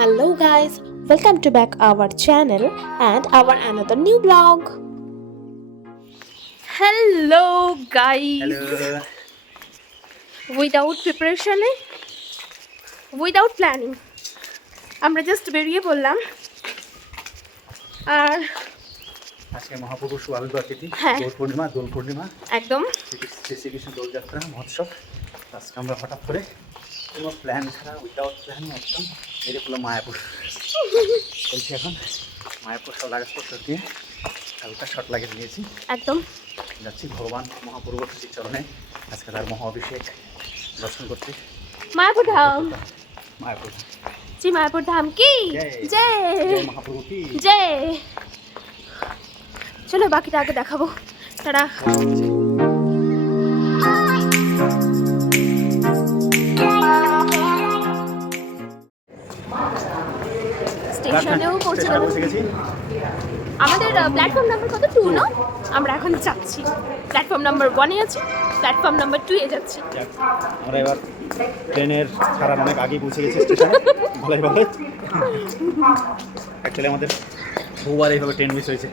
Hello guys, welcome to back our channel and our another new vlog. Hello guys. Hello. Without preparation, without planning, আমরা just বেরিয়ে পড়লাম। আর আজকে মহাপ্রভু সুয়াবির্ভাব তিথি, হ্যাঁ দোল পূর্ণিমা একদম শ্রীকৃষ্ণ দোলযাত্রা মহোৎসব। আজকে আমরা হঠাৎ করে কোনো প্ল্যান ছাড়া উইদাউট প্ল্যান একদম বেরিয়ে পড়লাম মায়াপুর। বলছি এখন মায়াপুর সব লাগেজপত্র দিয়ে হালকা শট লাগিয়ে নিয়েছি, একদম যাচ্ছি ভগবান মহাপ্রভুর শ্রীচরণে আজকে তার মহা অভিষেক দর্শন করতে। মায়াপুর ধাম, মায়াপুর জি মায়াপুর ধাম কি জয়, মহাপ্রভু কি জয়। চলো বাকিটা আগে দেখাবো। তারা স্টেশনেও পৌঁছে গেলাম। আমাদের প্ল্যাটফর্ম নাম্বার কত 2 না? আমরা এখন যাচ্ছি প্ল্যাটফর্ম নাম্বার 1-এ আছি, প্ল্যাটফর্ম নাম্বার 2-এ যাচ্ছি। আমরা এবার ট্রেনের ছাড়ার অনেক আগে পৌঁছে গেছি স্টেশনে। ভালোই ভালো। অ্যাকচুয়ালি আমাদের বহুবার এইভাবে ট্রেন মিস হয়েছে।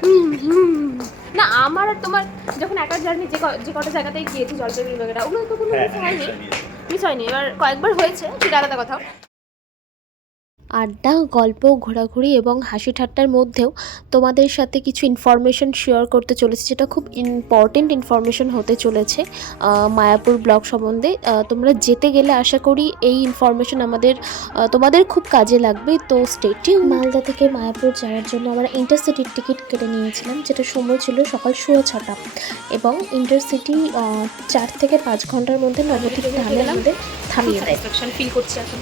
না আমার আর তোমার যখন একার জার্নি যে কটা জায়গাতেই গিয়েছি জলপাইগুড়ি বগেরা, ওগুলো তো কোনো মিস হয়নি। এবার কয়েকবার হয়েছে সেটা আলাদা কথা। আড্ডা, গল্প, ঘোরাঘুরি এবং হাসি ঠাট্টার মধ্যেও তোমাদের সাথে কিছু ইনফরমেশন শেয়ার করতে চলেছি, যেটা খুব ইম্পর্টেন্ট ইনফরমেশন হতে চলেছে মায়াপুর ব্লগ সম্বন্ধে। তোমরা যেতে গেলে আশা করি এই ইনফরমেশন তোমাদের খুব কাজে লাগবে। তো স্টে টিউন। মালদা থেকে মায়াপুর যাওয়ার জন্য আমরা ইন্টারসিটির টিকিট কেটে নিয়েছিলাম, যেটা সময় ছিল সকাল 6:30 এবং ইন্টারসিটি 4 থেকে 5 ঘন্টার মধ্যে নবদ্বীপ ধামে আমাদের থামিয়ে দেয়। ফিল করছি এখন।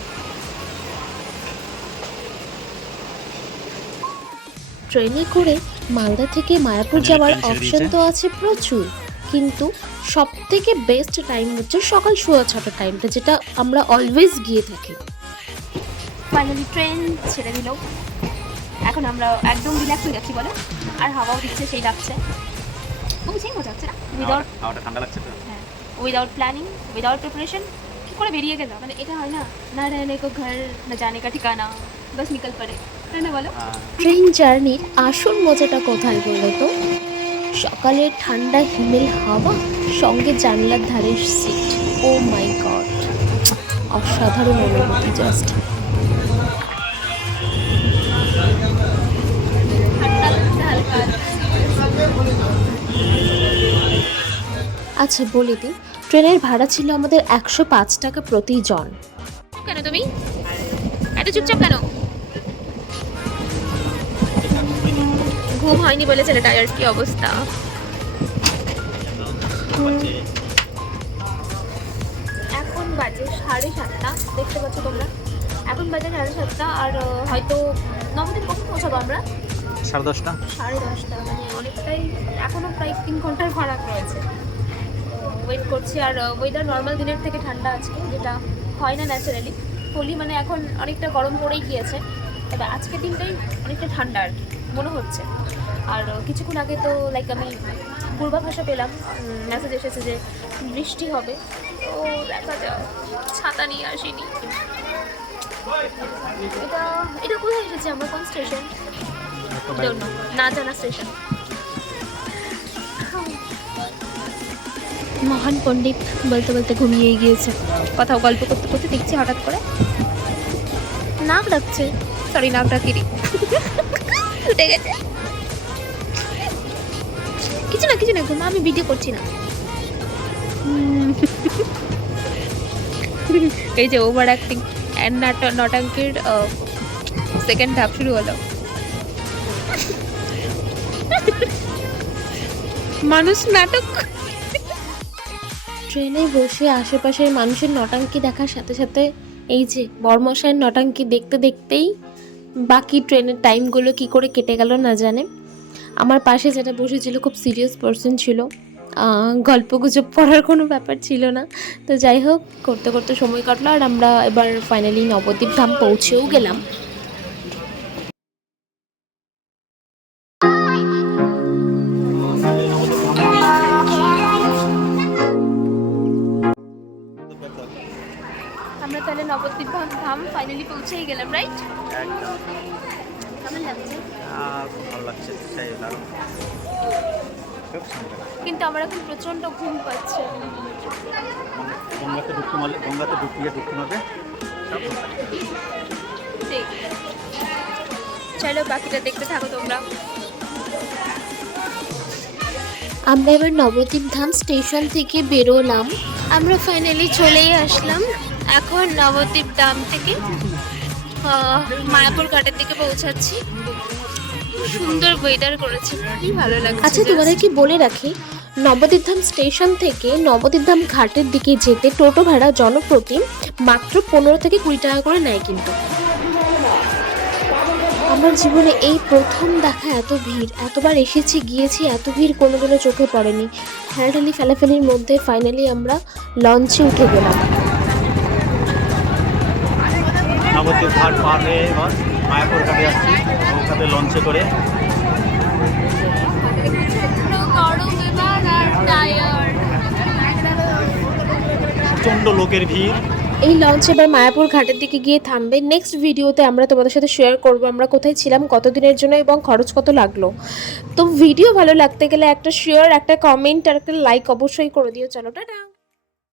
ট্রেনে করে মালদা থেকে মায়াপুর যাওয়ার অপশন তো আছে প্রচুর, কিন্তু সব থেকে বেস্ট টাইম হচ্ছে সকাল 6:30 টাইমটা, যেটা আমরা অলওয়েজ গিয়ে থাকি। ফাইনালি ট্রেন ছেড়ে দিল, এখন আমরা একদম রিল্যাক্স হয়ে যাচ্ছি বলো, আর হাওয়াও দিচ্ছে, সেই লাগছে, খুবই সেই মজা হচ্ছে না। হাওয়াটা ঠান্ডা লাগছে তো। হ্যাঁ, উইদাউট প্ল্যানিং, উইদাউট প্রিপারেশন কি করে বেরিয়ে গেল, মানে এটা হয় না, না रहने को घर না जाने का ठिकाना, बस निकल पड़े, তাই না বলো? ট্রেন জার্নির আসল মজাটা কোথায় বলো তো? সকালের ঠান্ডা হিমেল হাওয়া, সঙ্গে জানলার ধারের সিট। ও মাই গড, অসাধারণ অনুভূতি জাস্ট। আচ্ছা বলে দিই, ট্রেনের ভাড়া ছিল আমাদের 105 টাকা প্রতিজন। কেন তুমি এত চুপচাপ কেন? ঘুম হয়নি বলে ছেলে টায়ার, কি অবস্থা। এখন বাজে 7:30, দেখতে পাচ্ছ তোমরা, এখন বাজে 7:30। আর হয়তো নবদ্বীপ কখন পৌঁছাবো আমরা? 10:30। 10:30, মানে অনেকটাই, এখনও প্রায় 3 ঘন্টার ফারাক রয়েছে। ওয়েট করছি। আর ওয়েদার নর্মাল দিনের থেকে ঠান্ডা আজকে, যেটা হয় না ন্যাচারালি। হোলি মানে এখন অনেকটা গরম পড়েই গিয়েছে, তবে আজকের দিনটাই অনেকটা ঠান্ডা আর মনে হচ্ছে। আর কিছুক্ষণ আগে তো আমি পূর্বাভাসা পেলাম, মেসেজ এসেছে যে বৃষ্টি হবে, তো দেখা যাক। ছাতা নিয়ে আসিনি। এটা কোথায় এসেছে, আমরা কোন স্টেশন? না জানা স্টেশন। মহান পণ্ডিত বলতে বলতে ঘুমিয়ে গিয়েছে, কথাও গল্প করতে করতে দেখছি হঠাৎ করে নাক ডাকছে, সরি নাক ডাকিনি, উঠে গেছে। কিছু না ঘুমা, আমি ভিডিও করছি না। এই যে ওভার অ্যাক্টিং অ্যান্ড নটাঙ্কির সেকেন্ড ধাপ শুরু হলো। মানুষ নাটক। ট্রেনে বসে আশেপাশের মানুষের নটাঙ্কি দেখার সাথে সাথে এই যে বর্মশাইয়ের নটাঙ্কি দেখতে দেখতেই বাকি ট্রেনের টাইমগুলো কি করে কেটে গেল না জানে। আমার পাশে যেটা বসেছিল খুব সিরিয়াস পার্সন ছিল, গল্প গুজব পড়ার কোনো ব্যাপার ছিল না। তো যাই হোক, করতে করতে সময় কাটলো, আর আমরা এবার ফাইনালি নবদ্বীপ ধাম পৌঁছেও গেলাম। আমরা তাহলে নবদ্বীপ ধাম ধাম ফাইনালি পৌঁছেই গেলাম, রাইট? একদম। কেমন লাগছে? খুব ভালো লাগছে, সেই দারুণ, খুব সুন্দর। কিন্তু আমার এখন প্রচন্ড ঘুম পাচ্ছে। গঙ্গাতে ডুবকি মারলে, গঙ্গাতে ডুবকি মারবে সব ভালো লাগবে। ঠিক, চলো বাকিটা দেখতে থাকো তোমরা। আমরা এবার নবদ্বীপ ধাম স্টেশন থেকে বেরোলাম। আমরা ফাইনালি চলেই আসলাম এখন নবদ্বীপ ধাম থেকে মায়াপুর ঘাটের দিকে পৌঁছাচ্ছি। সুন্দর ওয়েদার করেছে, খুবই ভালো লাগছে। আচ্ছা, তোমাদের কি বলে রাখি, নবদ্বীপ ধাম স্টেশন থেকে নবদ্বীপ ধাম ঘাটের দিকে যেতে টোটো ভাড়া জনপ্রতি মাত্র 15 থেকে 20 টাকা করে নেয়। কিন্তু আমার জীবনে এই প্রথম দেখা এত ভিড়। এতবার এসেছি গিয়েছি, এত ভিড় কোনোদিনও চোখে পড়েনি। ঠেলাঠেলি ফেলাফেলির মধ্যে ফাইনালি আমরা লঞ্চে উঠে গেলাম। নবদ্বীপ ঘাট পার হয়ে এবার মায়াপুর ঘাটে যাচ্ছি, নৌকাতে লঞ্চে করে। প্রচণ্ড লোকের ভিড়। এই লঞ্চ এবার মায়াপুর ঘাটের দিকে গিয়ে থামবে। নেক্সট ভিডিওতে আমরা তোমাদের সাথে শেয়ার করব আমরা কোথায় ছিলাম, কতদিনের জন্য এবং খরচ কত লাগলো। তো ভিডিও ভালো লাগতে গেলে একটা শেয়ার, একটা কমেন্ট আর একটা লাইক অবশ্যই করে দিও। চলো টাটা।